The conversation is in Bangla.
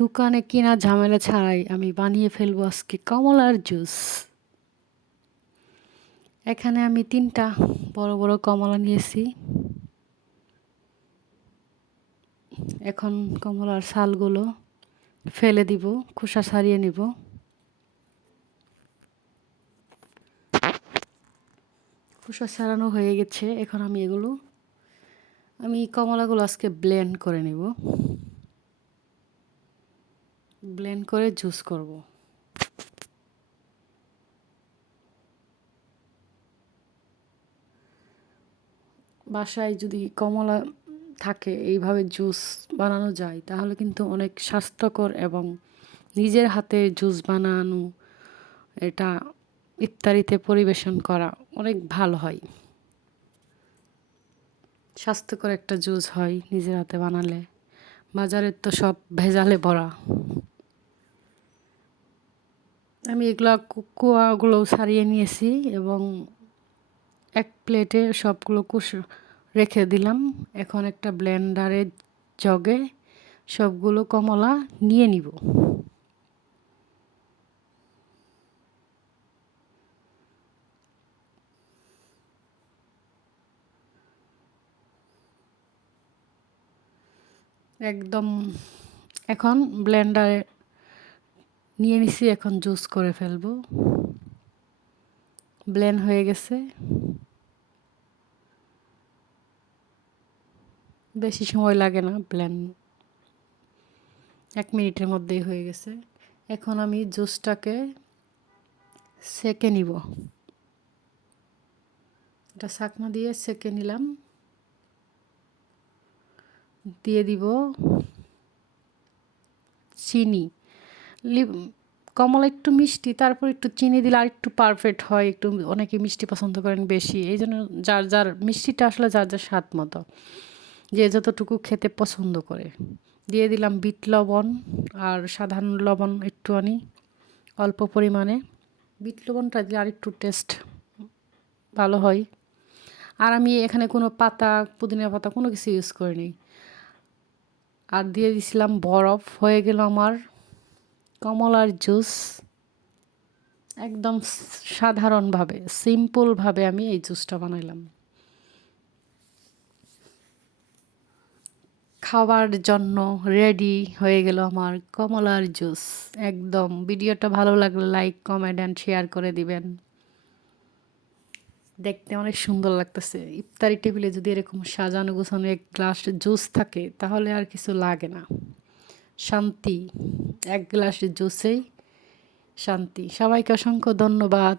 দোকানে কিনা ঝামেলা ছাড়াই আমি বানিয়ে ফেলব আজকে কমলার জুস। এখানে আমি তিনটা বড় বড় কমলা নিয়েছি। এখন কমলার শালগুলো ফেলে দিব, খোসা ছাড়িয়ে নিব। খোসা ছাড়ানো হয়ে গেছে, এখন আমি এগুলো, আমি কমলাগুলো আজকে ব্লেন্ড করে নেব। ব্লেন্ড করে জুস করব। বাসায় যদি কমলা থাকে, এইভাবে জুস বানানো যায়, তাহলে কিন্তু অনেক স্বাস্থ্যকর এবং নিজের হাতে জুস বানানো, এটা ইফতারিতে পরিবেশন করা অনেক ভালো হয়। স্বাস্থ্যকর একটা জুস হয় নিজের হাতে বানালে। বাজারের তো সব ভেজালে ভরা। আমি এগুলা কুয়াগুলো সারিয়ে নিয়েছি এবং এক প্লেটে সবগুলো কুশ রেখে দিলাম। এখন একটা ব্লেন্ডারের জগে সবগুলো কমলা নিয়ে নিব। একদম এখন ব্লেন্ডারে নিয়ে নিছি, এখন জুস করে ফেলব। ব্লেন্ড হয়ে গেছে। বেশি সময় লাগে না ব্লেন্ড। এক মিনিটের মধ্যেই হয়ে গেছে। এখন আমি জুসটাকে সেকে নিব। এটা শাকনা দিয়ে সেকে নিলাম। দিয়ে দিব চিনি। কমলা একটু মিষ্টি, তারপর একটু চিনি দিলে আর একটু পারফেক্ট হয়, একটু অনেকে মিষ্টি পছন্দ করেন বেশি। এই জন্য যার যার মিষ্টিটা আসলে যার যার স্বাদ মতো, যে যতটুকু খেতে পছন্দ করে। দিয়ে দিলাম বিট লবণ আর সাধারণ লবণ একটু আনি অল্প পরিমাণে। বিট লবণটা দিলে আর একটু টেস্ট ভালো হয়। আর আমি এখানে কোনো পাতা, পুদিনা পাতা কোনো কিছু ইউজ করিনি। আর দিয়ে দিছিলাম বরফ, হয়ে গেল আমার কমলার জুস একদম সাধারণভাবে, সিম্পলভাবে আমি এই জুসটা বানাইলাম। খাওয়ার জন্য রেডি হয়ে গেল আমার কমলার জুস। একদম, ভিডিওটা ভালো লাগলে লাইক কমেন্ট অ্যান্ড শেয়ার করে দিবেন। দেখতে অনেক সুন্দর লাগতেছে। ইফতারি টেবিলে যদি এরকম সাজানো গোছানো এক গ্লাস জুস থাকে, তাহলে আর কিছু লাগে না। শান্তি এক গ্লাস জুসেই শান্তি। সবাইকে অসংখ্য ধন্যবাদ।